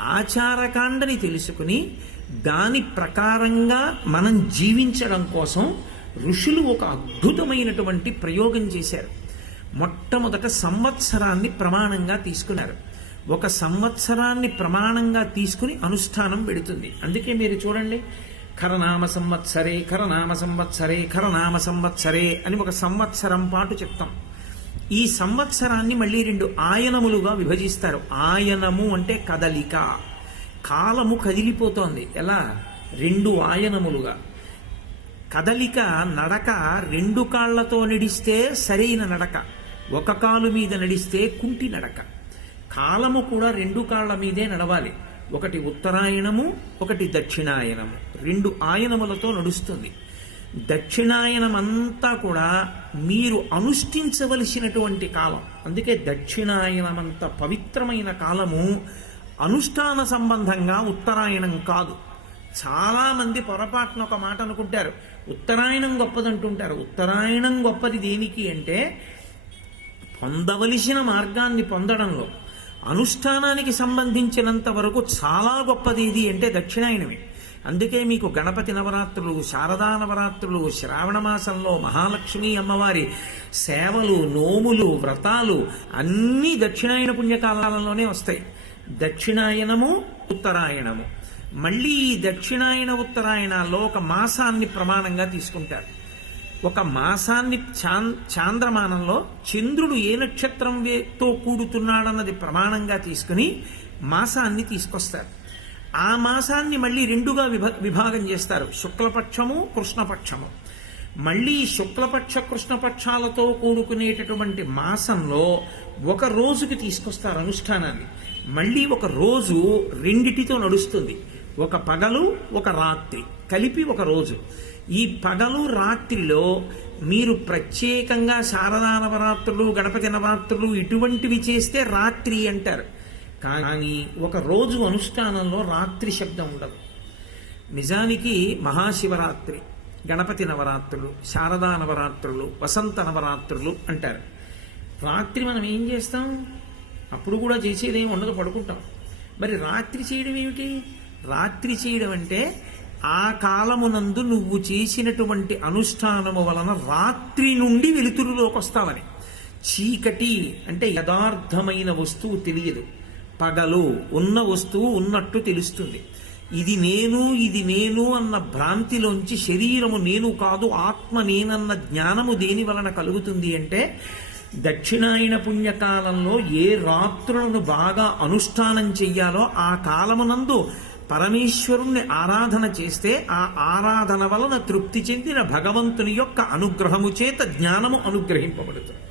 ఆచారకాండని తెలుసుకుని దాని ప్రకారంగా మనం జీవించడం కోసం ఋషులు ఒక అద్భుతమైనటువంటి ప్రయోగం చేశారు. మొట్టమొదట సంవత్సరాన్ని ప్రమాణంగా తీసుకున్నారు. ఒక సంవత్సరాన్ని ప్రమాణంగా తీసుకుని అనుష్ఠానం పెడుతుంది. అందుకే మీరు చూడండి కరనామ సంవత్సరే కరనామ సంవత్సరే కరనామ సంవత్సరే అని ఒక సంవత్సరం పాటు చెప్తాం. ఈ సంవత్సరాన్ని మళ్ళీ రెండు ఆయనములుగా విభజిస్తారు. ఆయనము అంటే కదలిక. కాలము కదిలిపోతోంది. ఎలా? రెండు ఆయనములుగా. కదలిక నడక రెండు కాళ్ళతో నడిస్తే సరైన నడక. ఒక కాలు మీద నడిస్తే కుంటి నడక. కాలము కూడా రెండు కాళ్ళ మీదే నడవాలి. ఒకటి ఉత్తరాయణము ఒకటి దక్షిణాయనము. రెండు ఆయనములతో నడుస్తుంది. దక్షిణాయనమంతా కూడా మీరు అనుష్ఠించవలసినటువంటి కాలం. అందుకే దక్షిణాయనమంత పవిత్రమైన కాలము అనుష్ఠాన సంబంధంగా ఉత్తరాయణం కాదు. చాలామంది పొరపాటున ఒక మాట అనుకుంటారు. ఉత్తరాయణం గొప్పదంటుంటారు. ఉత్తరాయణం గొప్పది దేనికి అంటే పొందవలసిన మార్గాన్ని పొందడంలో. అనుష్ఠానానికి సంబంధించినంత వరకు చాలా గొప్పది ఇది అంటే దక్షిణాయనమే. అందుకే మీకు గణపతి నవరాత్రులు శారదా నవరాత్రులు శ్రావణ మాసంలో మహాలక్ష్మి అమ్మవారి సేవలు నోములు వ్రతాలు అన్నీ దక్షిణాయన పుణ్యకాలంలోనే వస్తాయి. దక్షిణాయనము ఉత్తరాయణము. మళ్ళీ ఈ దక్షిణాయన ఉత్తరాయణాల్లో ఒక మాసాన్ని ప్రమాణంగా తీసుకుంటారు. ఒక మాసాన్ని చాంద్ చాంద్రమానంలో చంద్రుడు ఏ నక్షత్రం తో కూడుతున్నాడన్నది ప్రమాణంగా తీసుకుని మాసాన్ని తీసుకొస్తారు. ఆ మాసాన్ని మళ్ళీ రెండుగా విభ విభాగం చేస్తారు. శుక్లపక్షము కృష్ణపక్షము. మళ్ళీ శుక్లపక్ష కృష్ణపక్షాలతో కూడుకునేటటువంటి మాసంలో ఒక రోజుకి తీసుకొస్తారు అనుష్ఠానాన్ని. మళ్ళీ ఒక రోజు రెండిటితో నడుస్తుంది. ఒక పగలు ఒక రాత్రి. కలిపి ఒక రోజు. ఈ పగలు రాత్రిలో మీరు ప్రత్యేకంగా శారదా నవరాత్రులు గణపతి నవరాత్రులు ఇటువంటివి చేస్తే రాత్రి అంటారు. కానీ ఒక రోజు అనుష్ఠానంలో రాత్రి శబ్దం ఉండదు. నిజానికి మహాశివరాత్రి గణపతి నవరాత్రులు శారదా నవరాత్రులు వసంత నవరాత్రులు అంటారు. రాత్రి మనం ఏం చేస్తాం? అప్పుడు కూడా చేసేది ఏమి ఉండదు పడుకుంటాం. మరి రాత్రి చేయడం ఏమిటి? రాత్రి చేయడం అంటే ఆ కాలమునందు నువ్వు చేసినటువంటి అనుష్ఠానము వలన రాత్రి నుండి వెలుతురులోకి వస్తావని. చీకటి అంటే యథార్థమైన వస్తువు తెలియదు. పగలు ఉన్న వస్తువు ఉన్నట్టు తెలుస్తుంది. ఇది నేను ఇది నేను అన్న భ్రాంతిలోంచి శరీరము నేను కాదు ఆత్మ నేనన్న జ్ఞానము దేని వలన కలుగుతుంది అంటే దక్షిణాయన పుణ్యకాలంలో ఏ రాత్రులను బాగా అనుష్ఠానం చెయ్యాలో ఆ కాలమునందు పరమేశ్వరుణ్ణి ఆరాధన చేస్తే ఆ ఆరాధన వలన తృప్తి చెందిన భగవంతుని యొక్క అనుగ్రహము చేత జ్ఞానము అనుగ్రహింపబడుతుంది.